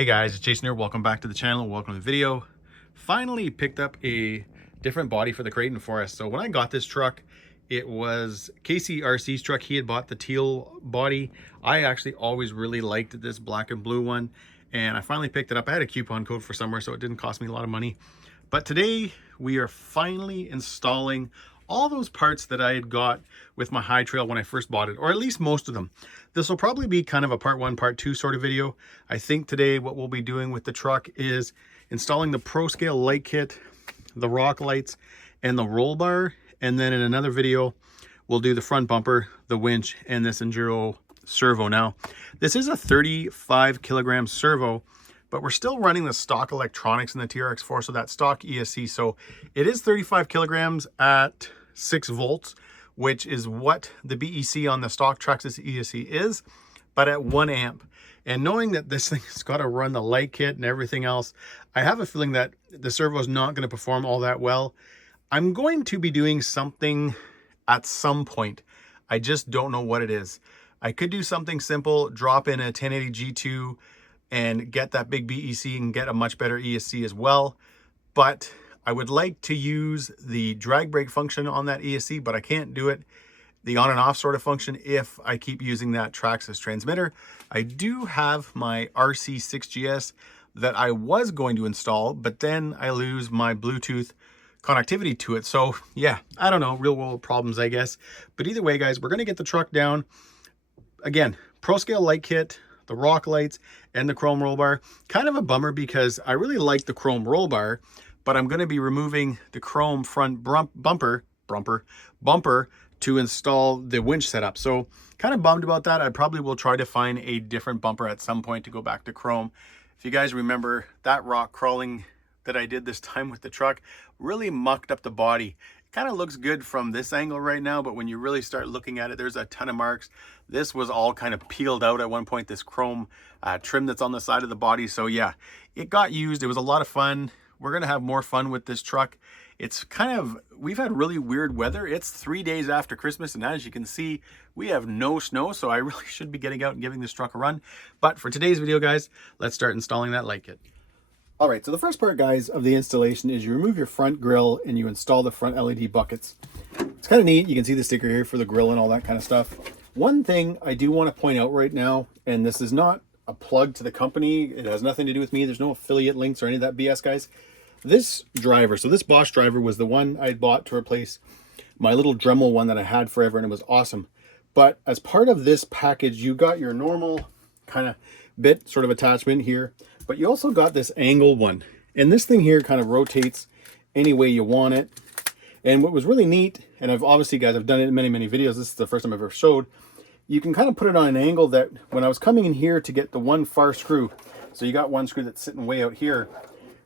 Hey guys, it's Jason here. Welcome back to the channel. Welcome to the video. Finally picked up a different body for the Creighton for us. So when I got this truck, it was KCRC's truck. He had bought the teal body. I actually always really liked this black and blue one, and I finally picked it up. I had a coupon code for somewhere, so it didn't cost me a lot of money. But today we are finally installing all those parts that I had got with my High Trail when I first bought it, or at least most of them. This will probably be kind of a part one, part two sort of video. I think today what we'll be doing with the truck is installing the Pro Scale light kit, the rock lights, and the roll bar. And then in another video, we'll do the front bumper, the winch, and this Enduro servo. Now, this is a 35 kilogram servo, but we're still running the stock electronics in the TRX4, so that stock ESC. So it is 35 kilograms at 6 volts, which is what the BEC on the stock Traxxas ESC is, but at 1 amp. And knowing that this thing has got to run the light kit and everything else, I have a feeling that the servo is not going to perform all that well. I'm going to be doing something at some point. I just don't know what it is. I could do something simple, drop in a 1080 G2 and get that big BEC and get a much better ESC as well. But I would like to use the drag brake function on that ESC, but I can't do it, the on and off sort of function, if I keep using that Traxxas transmitter. I do have my RC6GS that I was going to install, but then I lose my Bluetooth connectivity to it. So yeah, I don't know, real world problems, I guess. But either way, guys, we're gonna get the truck down. Again, Pro Scale light kit, the rock lights, and the chrome roll bar. Kind of a bummer because I really like the chrome roll bar, but I'm going to be removing the chrome front bumper to install the winch setup. So kind of bummed about that. I probably will try to find a different bumper at some point to go back to chrome. If you guys remember, that rock crawling that I did this time with the truck really mucked up the body. Kind of looks good from this angle right now, but when you really start looking at it, there's a ton of marks. This was all kind of peeled out at one point, this chrome trim that's on the side of the body. So yeah, it got used. It was a lot of fun. We're gonna have more fun with this truck. It's kind of, we've had really weird weather. It's 3 days after Christmas, and as you can see, we have no snow, so I really should be getting out and giving this truck a run. But for today's video, guys, let's start installing that light kit. All right, so the first part, guys, of the installation is you remove your front grille and you install the front LED buckets. It's kind of neat. You can see the sticker here for the grille and all that kind of stuff. One thing I do want to point out right now, and this is not a plug to the company, it has nothing to do with me, there's no affiliate links or any of that BS, guys. This driver, so this Bosch driver was the one I bought to replace my little Dremel one that I had forever, and it was awesome. But as part of this package, you got your normal kind of bit sort of attachment here, but you also got this angle one, and this thing here kind of rotates any way you want it. And what was really neat, and I've obviously, guys, I've done it in many videos, this is the first time I've ever showed, you can kind of put it on an angle that when I was coming in here to get the one far screw, so you got one screw that's sitting way out here,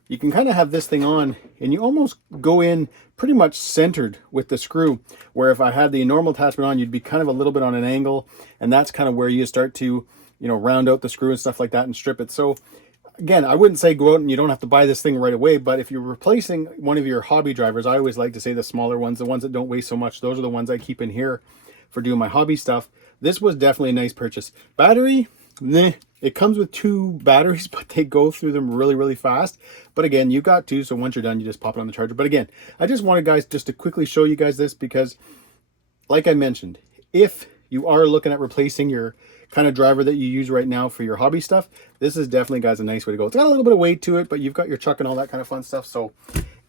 you can kind of have this thing on and you almost go in pretty much centered with the screw, where if I had the normal attachment on, you'd be kind of a little bit on an angle, and that's kind of where you start to, you know, round out the screw and stuff like that and strip it. So again, I wouldn't say go out and you don't have to buy this thing right away, but if you're replacing one of your hobby drivers, I always like to say the smaller ones, the ones that don't weigh so much, those are the ones I keep in here for doing my hobby stuff. This was definitely a nice purchase. Battery, meh. It comes with 2 batteries, but they go through them really fast. But again, you got 2, so once you're done, you just pop it on the charger. But again, I just wanted, guys, just to quickly show you guys this because, like I mentioned, if you are looking at replacing your kind of driver that you use right now for your hobby stuff, this is definitely, guys, a nice way to go. It's got a little bit of weight to it, but you've got your chuck and all that kind of fun stuff. So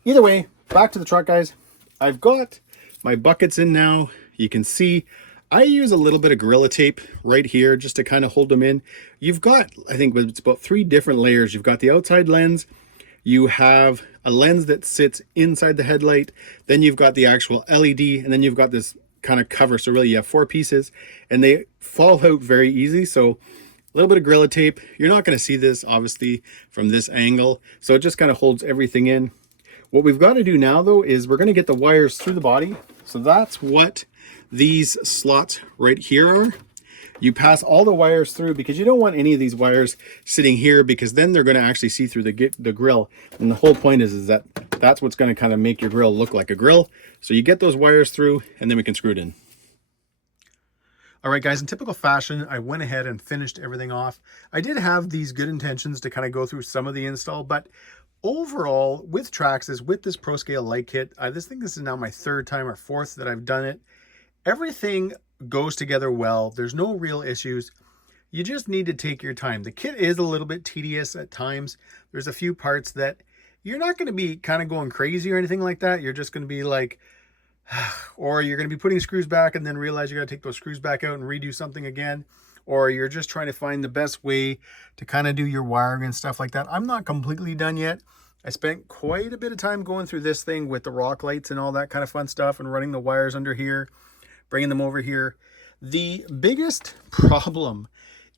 either way, back to the truck, guys. I've got my buckets in now. You can see I use a little bit of Gorilla Tape right here just to kind of hold them in. You've got, I think it's about 3 different layers. You've got the outside lens, you have a lens that sits inside the headlight, then you've got the actual LED, and then you've got this kind of cover. So really you have 4 pieces and they fall out very easy. So a little bit of Gorilla Tape. You're not going to see this obviously from this angle, so it just kind of holds everything in. What we've got to do now, though, is we're going to get the wires through the body. So that's what these slots right here are. You pass all the wires through because you don't want any of these wires sitting here, because then they're going to actually see through the grill. And the whole point is that that's what's going to kind of make your grill look like a grill. So you get those wires through and then we can screw it in. All right, guys, in typical fashion, I went ahead and finished everything off. I did have these good intentions to kind of go through some of the install, but overall, with Traxxas, with this Pro Scale light kit, this is now my third time or fourth that I've done it. Everything goes together well. There's no real issues. You just need to take your time. The kit is a little bit tedious at times. There's a few parts that you're not going to be kind of going crazy or anything like that. You're just going to be like, or you're going to be putting screws back and then realize you got to take those screws back out and redo something again. Or you're just trying to find the best way to kind of do your wiring and stuff like that. I'm not completely done yet. I spent quite a bit of time going through this thing with the rock lights and all that kind of fun stuff and running the wires under here, bringing them over here. The biggest problem,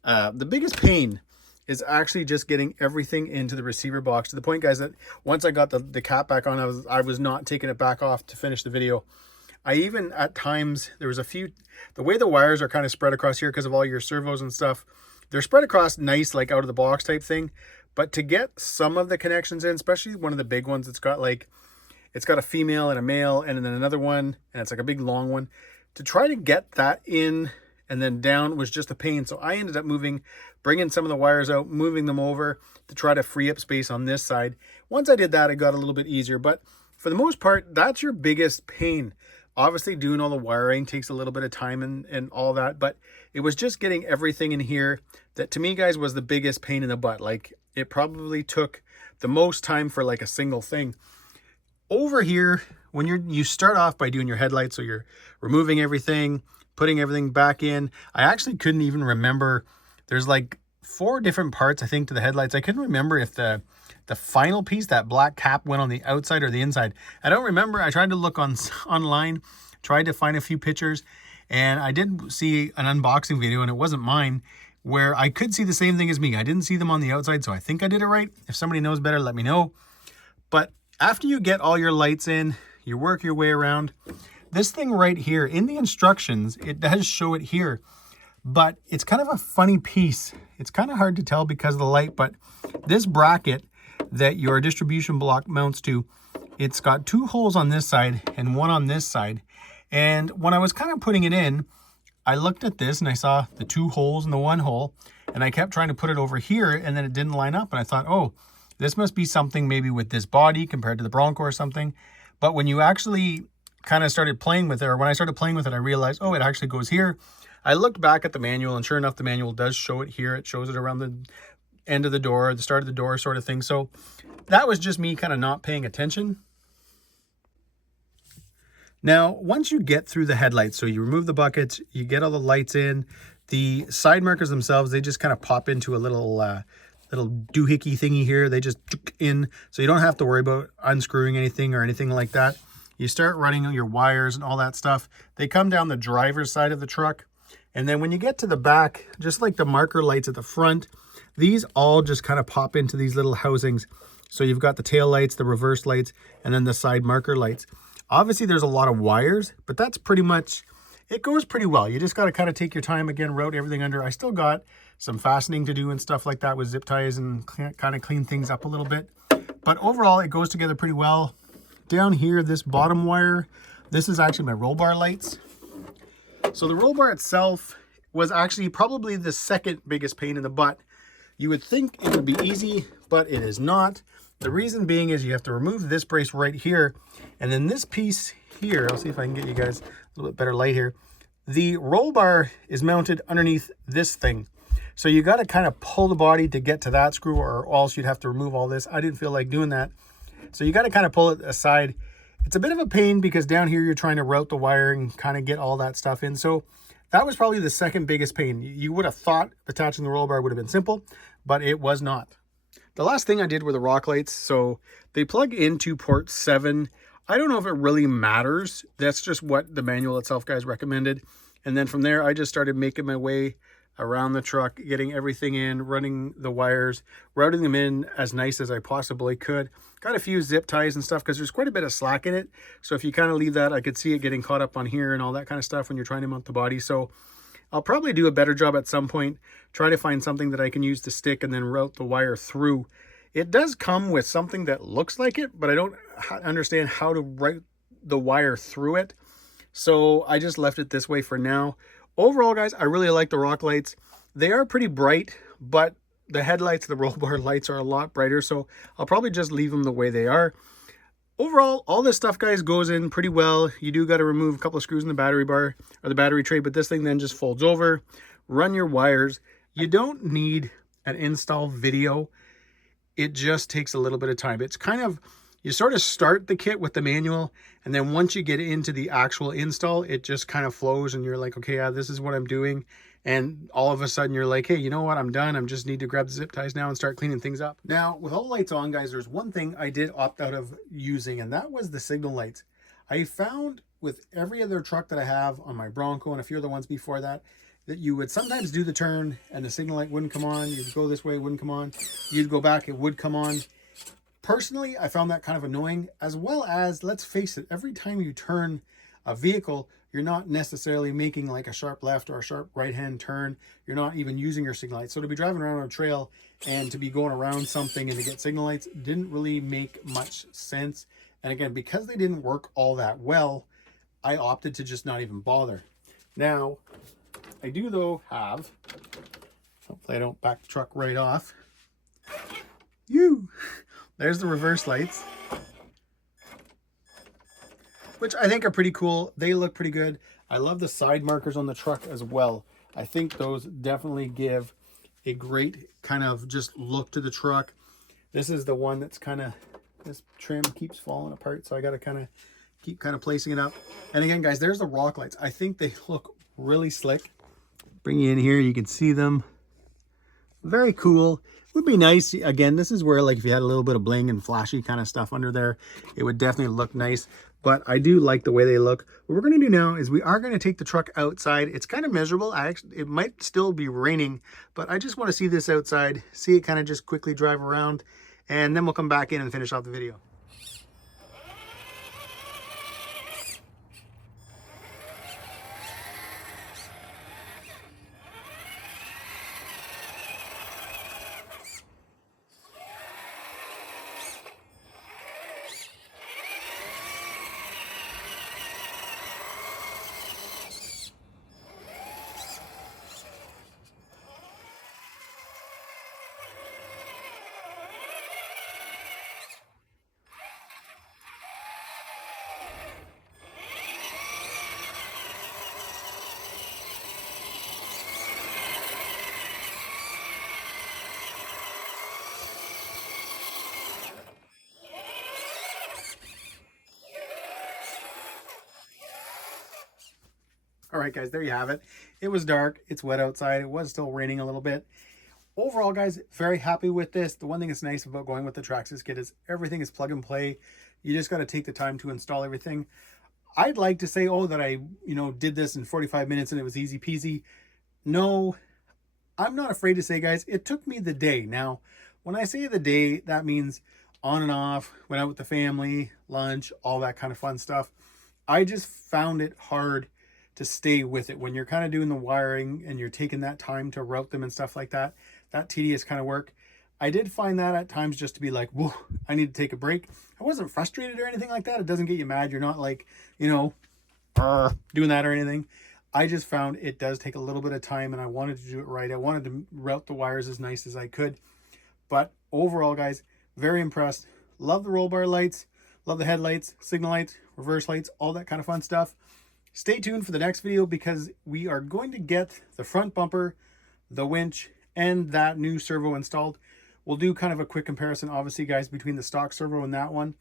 the biggest pain is actually just getting everything into the receiver box, to the point, guys, that once I got the cap back on, I was not taking it back off to finish the video. I even, at times, there was a few, the way the wires are kind of spread across here because of all your servos and stuff, they're spread across nice, like out of the box type thing. But to get some of the connections in, especially one of the big ones, it's got a female and a male, and then another one, and it's like a big long one. To try to get that in and then down was just a pain. So I ended up bringing some of the wires out, moving them over to try to free up space on this side. Once I did that, it got a little bit easier. But for the most part, that's your biggest pain. Obviously, doing all the wiring takes a little bit of time and all that. But it was just getting everything in here that, to me, guys, was the biggest pain in the butt. Like, it probably took the most time for like a single thing. Over here, when you start off by doing your headlights, so you're removing everything, putting everything back in. I actually couldn't even remember. There's like 4 different parts, I think, to the headlights. I couldn't remember if the final piece, that black cap, went on the outside or the inside. I don't remember. I tried to look online, tried to find a few pictures, and I did see an unboxing video, and it wasn't mine, where I could see the same thing as me. I didn't see them on the outside, so I think I did it right. If somebody knows better, let me know. But after you get all your lights in, you work your way around. This thing right here, in the instructions, it does show it here, but it's kind of a funny piece. It's kind of hard to tell because of the light, but this bracket that your distribution block mounts to, it's got 2 holes on this side and 1 on this side. And when I was kind of putting it in, I looked at this and I saw the 2 holes and the 1 hole, and I kept trying to put it over here, and then it didn't line up. And I thought, oh, this must be something maybe with this body compared to the Bronco or something. But when you actually kind of started playing with it, or when I started playing with it, I realized, oh, it actually goes here. I looked back at the manual, and sure enough, the manual does show it here. It shows it around the end of the door, the start of the door sort of thing. So that was just me kind of not paying attention. Now, once you get through the headlights, so you remove the buckets, you get all the lights in, the side markers themselves, they just kind of pop into a little doohickey thingy here. They just in, so you don't have to worry about unscrewing anything or anything like that. You start running your wires and all that stuff. They come down the driver's side of the truck. And then when you get to the back, just like the marker lights at the front, these all just kind of pop into these little housings. So you've got the tail lights, the reverse lights, and then the side marker lights. Obviously, there's a lot of wires, but that's pretty much, it goes pretty well. You just got to kind of take your time, again, route everything under. I still got some fastening to do and stuff like that with zip ties and kind of clean things up a little bit. But overall, it goes together pretty well. Down here, this bottom wire, this is actually my roll bar lights. So the roll bar itself was actually probably the second biggest pain in the butt. You would think it would be easy, but it is not. The reason being is you have to remove this brace right here, and then this piece here, I'll see if I can get you guys a little bit better light here. The roll bar is mounted underneath this thing. So you got to kind of pull the body to get to that screw, or else you'd have to remove all this. I didn't feel like doing that. So you got to kind of pull it aside. It's a bit of a pain because down here you're trying to route the wire and kind of get all that stuff in. So that was probably the second biggest pain. You would have thought attaching the roll bar would have been simple, but it was not. The last thing I did were the rock lights. So they plug into port 7. I don't know if it really matters. That's just what the manual itself, guys, recommended. And then from there, I just started making my way around the truck, getting everything in, running the wires, routing them in as nice as I possibly could. Got a few zip ties and stuff because there's quite a bit of slack in it. So if you kind of leave that, I could see it getting caught up on here and all that kind of stuff when you're trying to mount the body. So I'll probably do a better job at some point, try to find something that I can use to stick and then route the wire through. It does come with something that looks like it, but I don't understand how to route the wire through it. So I just left it this way for now. Overall, guys, I really like the rock lights. They are pretty bright, but the headlights, the roll bar lights are a lot brighter, so I'll probably just leave them the way they are. Overall, all this stuff, guys, goes in pretty well. You do got to remove a couple of screws in the battery bar or the battery tray, but this thing then just folds over. Run your wires. You don't need an install video. It just takes a little bit of time. It's kind of, you sort of start the kit with the manual, and then once you get into the actual install, it just kind of flows and you're like, okay, yeah, this is what I'm doing. And all of a sudden you're like, hey, you know what? I'm done. I just need to grab the zip ties now and start cleaning things up. Now, with all the lights on, guys, there's one thing I did opt out of using, and that was the signal lights. I found with every other truck that I have on my Bronco and a few other ones before that, that you would sometimes do the turn and the signal light wouldn't come on. You'd go this way, it wouldn't come on. You'd go back, it would come on. Personally, I found that kind of annoying, as well as, let's face it, every time you turn a vehicle, you're not necessarily making like a sharp left or a sharp right-hand turn. You're not even using your signal lights. So to be driving around on a trail and to be going around something and to get signal lights didn't really make much sense. And again, because they didn't work all that well, I opted to just not even bother. Now, I do though have, hopefully I don't back the truck right off. There's the reverse lights, which I think are pretty cool. They look pretty good. I love the side markers on the truck as well. I think those definitely give a great kind of just look to the truck. This is the one that's kind of, this trim keeps falling apart, so I got to kind of keep placing it up. And again, guys, there's the rock lights. I think they look really slick. Bring you in here, you can see them. Very cool. Would be nice, again, this is where, like, if you had a little bit of bling and flashy kind of stuff under there, it would definitely look nice. But I do like the way they look. What we're going to do now is we are going to take the truck outside. It's kind of miserable. It might still be raining, but I just want to see this outside, see it kind of just quickly drive around, and then we'll come back in and finish off the video. All right, guys, there you have it. It was dark. It's wet outside. It was still raining a little bit. Overall, guys, very happy with this. The one thing that's nice about going with the Traxxas kit is everything is plug and play. You just got to take the time to install everything. I'd like to say, oh, that I, did this in 45 minutes and it was easy peasy. No, I'm not afraid to say, guys, it took me the day. Now, when I say the day, that means on and off, went out with the family, lunch, all that kind of fun stuff. I just found it hard to stay with it when you're kind of doing the wiring and you're taking that time to route them and stuff like that. That tedious kind of work. I did find that at times just to be like, whoa, I need to take a break. I wasn't frustrated or anything like that. It doesn't get you mad. You're not like, doing that or anything. I just found it does take a little bit of time and I wanted to do it right. I wanted to route the wires as nice as I could. But overall, guys, very impressed. Love the roll bar lights. Love the headlights, signal lights, reverse lights, all that kind of fun stuff. Stay tuned for the next video because we are going to get the front bumper, the winch, and that new servo installed. We'll do kind of a quick comparison, obviously, guys, between the stock servo and that one.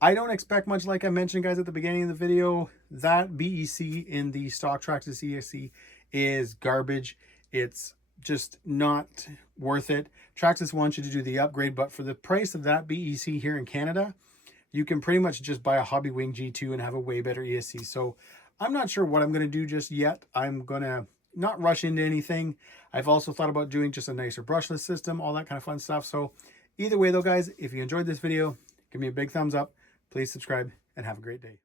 I don't expect much, like I mentioned, guys, at the beginning of the video. That BEC in the stock Traxxas ESC is garbage. It's just not worth it. Traxxas wants you to do the upgrade, but for the price of that BEC here in Canada, you can pretty much just buy a Hobby Wing G2 and have a way better ESC. So I'm not sure what I'm going to do just yet. I'm going to not rush into anything. I've also thought about doing just a nicer brushless system, all that kind of fun stuff. So either way though, guys, if you enjoyed this video, give me a big thumbs up. Please subscribe and have a great day.